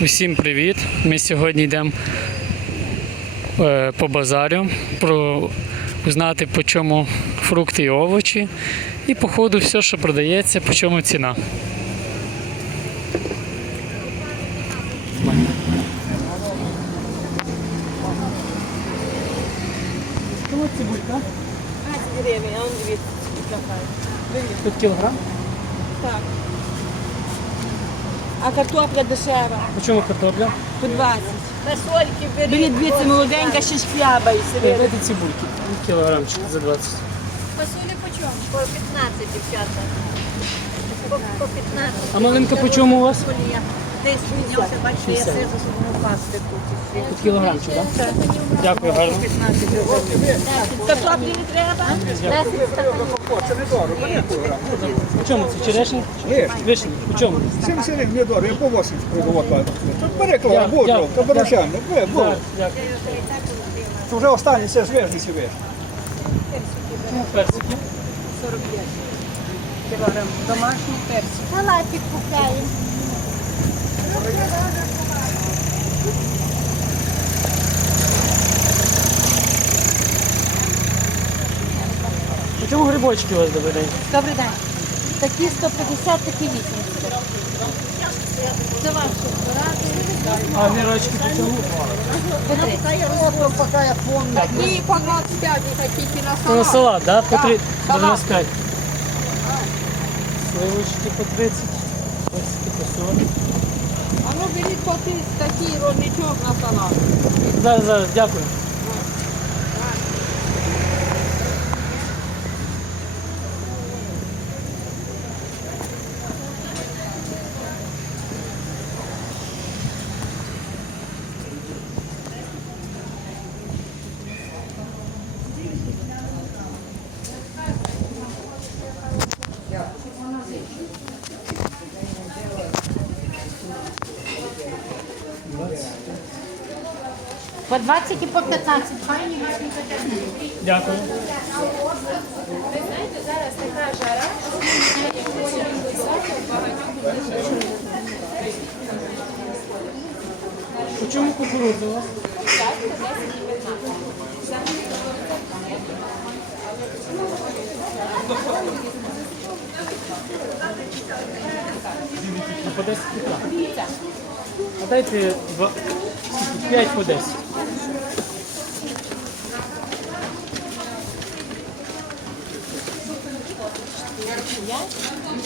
Усім привіт! Ми сьогодні йдемо е, по базарю, про узнати по чому фрукти і овочі. І по ходу все, що продається, по чому ціна. Чому цибулька? 20 гривень, а он дивіться, така. Тут кілограм. Так. А картопля дешева, По чому картопля? по 20. Фасольки Беріть беріть. дивіться, молоденька, ще шкляба і себе. Дайте цибульки. Кілограмчик за 20. Фасолі по чому? По 15, дівчата. По, по 15. А маленька по чому у вас? Десь піднявся, бачите, я 60. сижу, щоб не впасти тут. Кілограмчик, так? Дякую, гарно. Картоплі не треба? 10 стаканів. По чому це? Черешня? Ні. Вишня? По чому? 70 гривень недорого, я по 80 продавав. Тут бери буду, дякую. то. Це вже останній, це ж вижний си виж. Чому персики? Кілограм домашній персик. Салатик купляємо. Чому грибочки у вас добрий день? Добрий день. Такі 150, такі 80. Це ваші А гірочки по чому? Ні, по 25 такі на Це на салат, да? По три... по 25. Сливочки по 30. Персики по 40. А ну беріть по 30 такий родничок на салат. Зараз, зараз, дякую. По 20 і по 15. Файні гарні Дякую. По чому кукурудза у вас? Ну, по 10 літра. А дайте два- скільки? 5 по 10.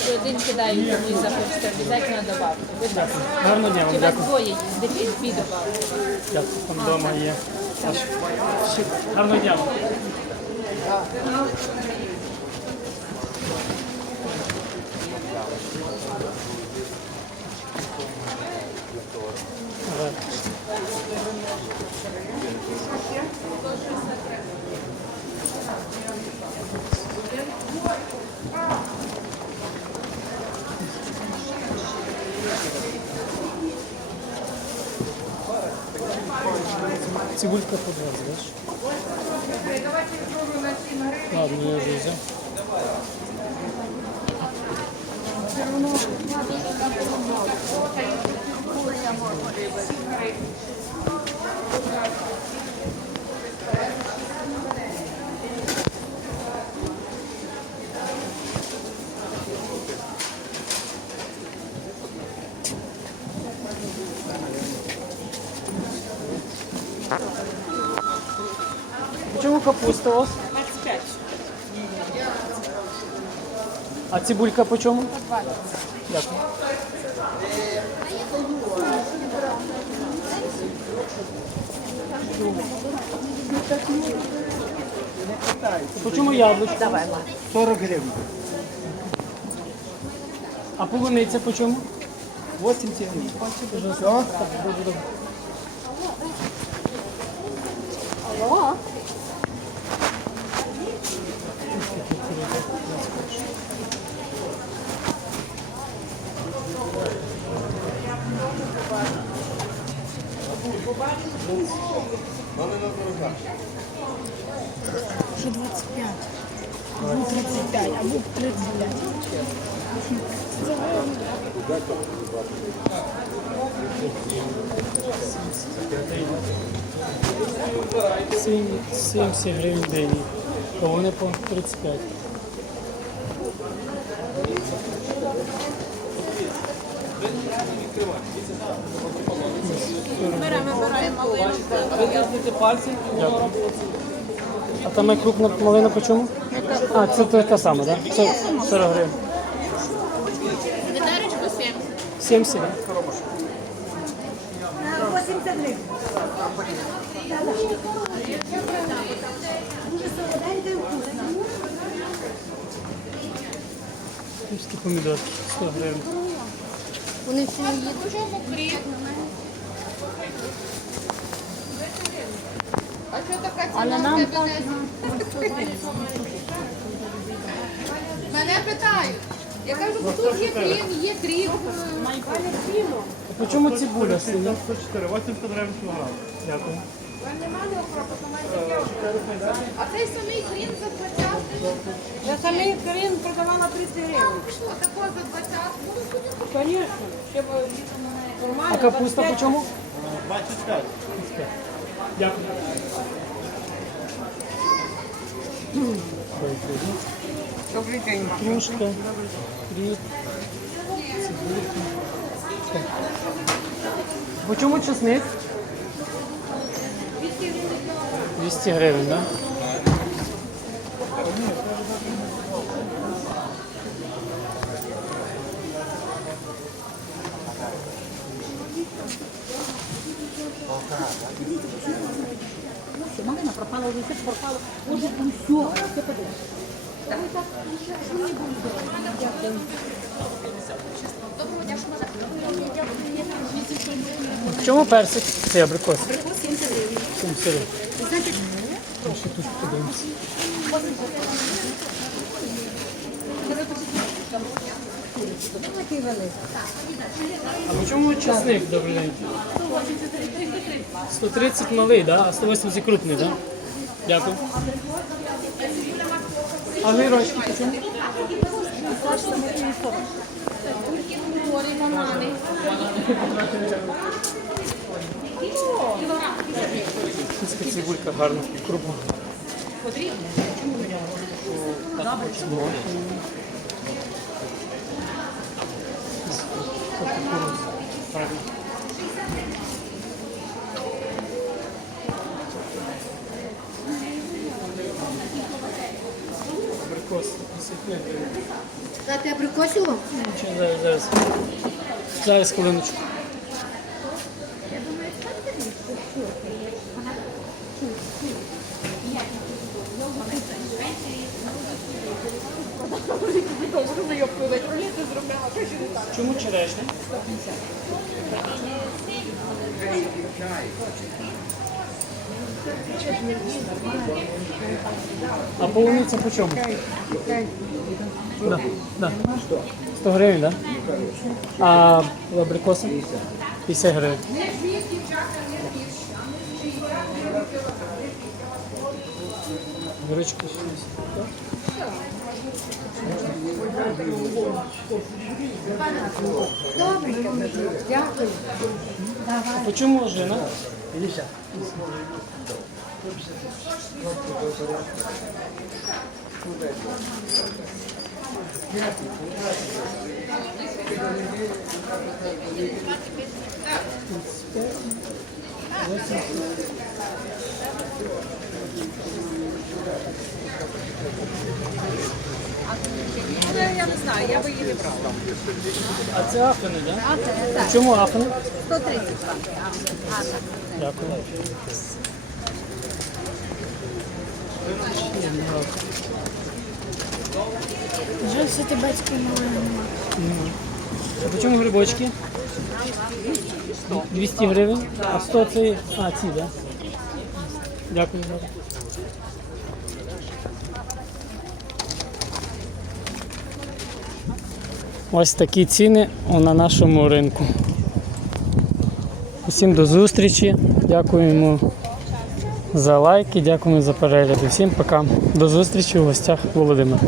І один кидаю комусь захочете, обов'язково добавити. Будь ласка. Гарного дня вам Чи у вас дякую. двоє є? Дві, дві добавити. Дякую, там вдома є. Гарного дня. вам. Ага. Цибулька по 20, знаешь? Ладно, я уже взял. Почему капуста у вас? 25. А цибулька по чому? Дякую. По чому яблучко? Давай, 40 гривень. А полуниця по чому? 80 гривень. Все? Що 25? Або 35, або 35. Сім- 70 гривень дині, то вони по 35. Беремо, вибираємо малинку. Дякую. А там як крупна малина по чому? А, це та, та сама, так? Да? 40 гривень. Ведеречко 70. 70, да? Київські помідорки, 100 гривень. Вони всі не їдуть. А що така ціна нам Мене питають. Я кажу, тут є крім, є крім. А по чому цибуля синя? 104, 80 гривень кілограм. Дякую. А цей самий хрін за 20. Я самий хрін продавала 30 гривень. Що, такого за 20? Звісно. Ще б нормально. А капуста по чому? 25. Дякую. Добрий день. Кружка, кріп, цибулька. По чому чесник? 200 гривень, так? Да? Уже все пропало. Уже все, все подальше. В чому персик? Це абрикос. Абрикос 70 гривень. 70 гривень. Значить, що тут А по чому чесник, добрий день? 130 малий, да? а 180 крупний, так? Да? Дякую. А грирочки чому? Цибулька гарна, крупна. Абрикос, 55 гривень. Дати абрикосіло? Чи зараз, зараз. Зараз хвилиночку. Чому черешня? А полуниця по чому? Да, да. 100 гривень. Да? А абрикоси? 50 гривень. Гречки 60. Дякую. А по чому ожина? Я не знаю, я би її не брала. А це афини, так? Да? По чому афини? 130 Дякую. Вже все ти батьки малина. А по чому грибочки? 200 гривень. А 100 це. А, ці, так? Да? Дякую. Ось такі ціни на нашому ринку. Усім до зустрічі. Дякуємо за лайки, дякуємо за перегляд. Всім пока. До зустрічі у гостях Володимир.